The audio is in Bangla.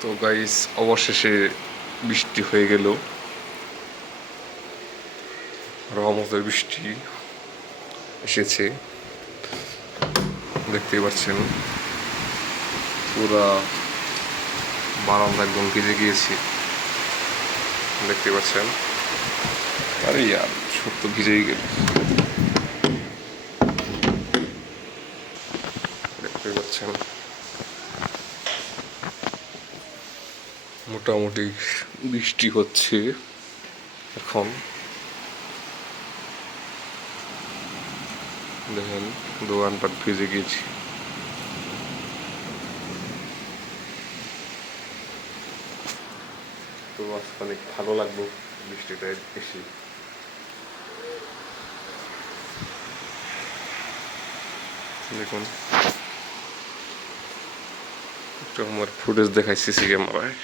তো গাইস অবশেষে বৃষ্টি হয়ে গেল। রহমতের বৃষ্টি এসেছে। দেখতেই পাচ্ছেন, পুরা বারান্দা একদম ভিজে গিয়েছে। দেখতে পাচ্ছেন, আরে ইয়ার, সত্য ভিজেই গেল। দেখতে পাচ্ছেন মোটামুটি বৃষ্টি হচ্ছে এখন। দেখেন দোকানপাট ভিজে গিয়েছি তো অনেক ভালো লাগল বৃষ্টিটা এসে দেখুন, একটু আমার ফুটেজ দেখাই সিসি ক্যামেরায়